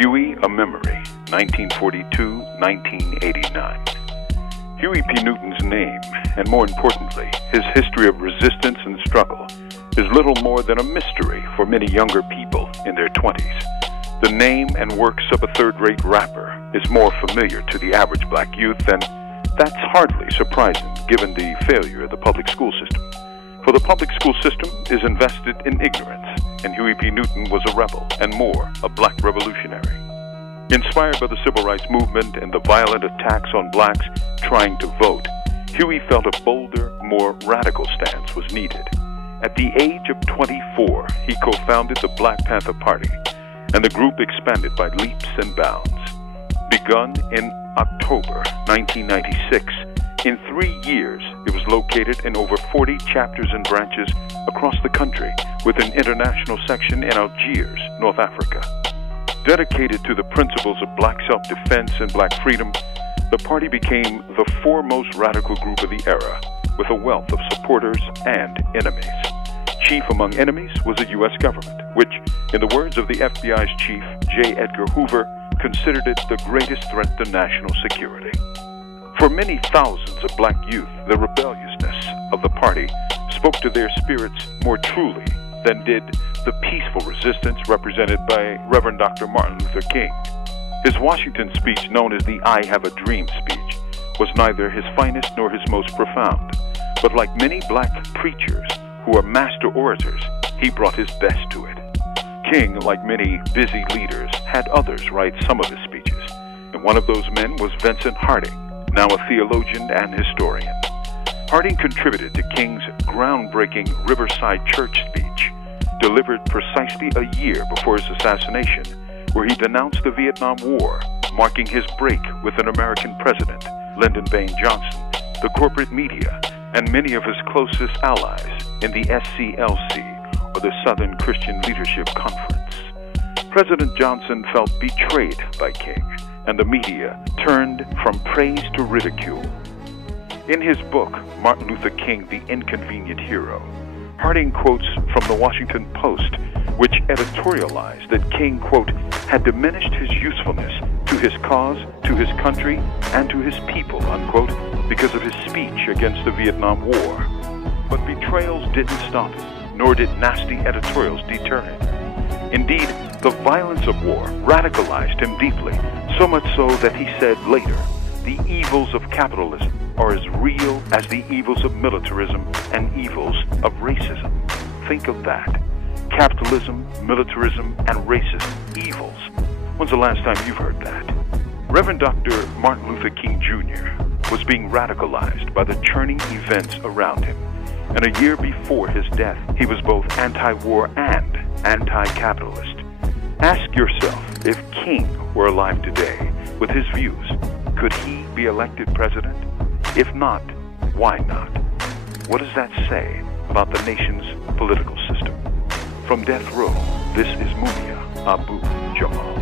Huey A Memory, 1942-1989. Huey P. Newton's name, and more importantly, his history of resistance and struggle, is little more than a mystery for many younger people in their 20s. The name and works of a third-rate rapper is more familiar to the average black youth, and that's hardly surprising given the failure of the public school system. For the public school system is invested in ignorance, and Huey P. Newton was a rebel, and more, a black revolutionary. Inspired by the civil rights movement and the violent attacks on blacks trying to vote, Huey felt a bolder, more radical stance was needed. At the age of 24, he co-founded the Black Panther Party, and the group expanded by leaps and bounds. Begun in October 1996, in 3 years, it was located in over 40 chapters and branches across the country, with an international section in Algiers, North Africa. Dedicated to the principles of black self-defense and black freedom, the party became the foremost radical group of the era, with a wealth of supporters and enemies. Chief among enemies was the U.S. government, which, in the words of the FBI's chief, J. Edgar Hoover, considered it the greatest threat to national security. For many thousands of black youth, the rebelliousness of the party spoke to their spirits more truly than did the peaceful resistance represented by Reverend Dr. Martin Luther King. His Washington speech, known as the I Have a Dream speech, was neither his finest nor his most profound, but like many black preachers who are master orators, he brought his best to it. King, like many busy leaders, had others write some of his speeches, and one of those men was Vincent Harding, now a theologian and historian. Harding contributed to King's groundbreaking Riverside Church speech, delivered precisely a year before his assassination, where he denounced the Vietnam War, marking his break with an American president, Lyndon Baines Johnson, the corporate media, and many of his closest allies in the SCLC, or the Southern Christian Leadership Conference. President Johnson felt betrayed by King, and the media turned from praise to ridicule. In his book, Martin Luther King, The Inconvenient Hero, Harding quotes from the Washington Post, which editorialized that King, quote, had diminished his usefulness to his cause, to his country, and to his people, unquote, because of his speech against the Vietnam War. But betrayals didn't stop him, nor did nasty editorials deter him. Indeed, the violence of war radicalized him deeply, so much so that he said later, the evils of capitalism are as real as the evils of militarism and evils of racism. Think of that. Capitalism, militarism, and racism, evils. When's the last time you've heard that? Reverend Dr. Martin Luther King Jr. was being radicalized by the churning events around him. And a year before his death, he was both anti-war and anti-capitalist. Ask yourself, if King were alive today, with his views, could he be elected president? If not, why not? What does that say about the nation's political system? From death row, this is Mumia Abu-Jamal.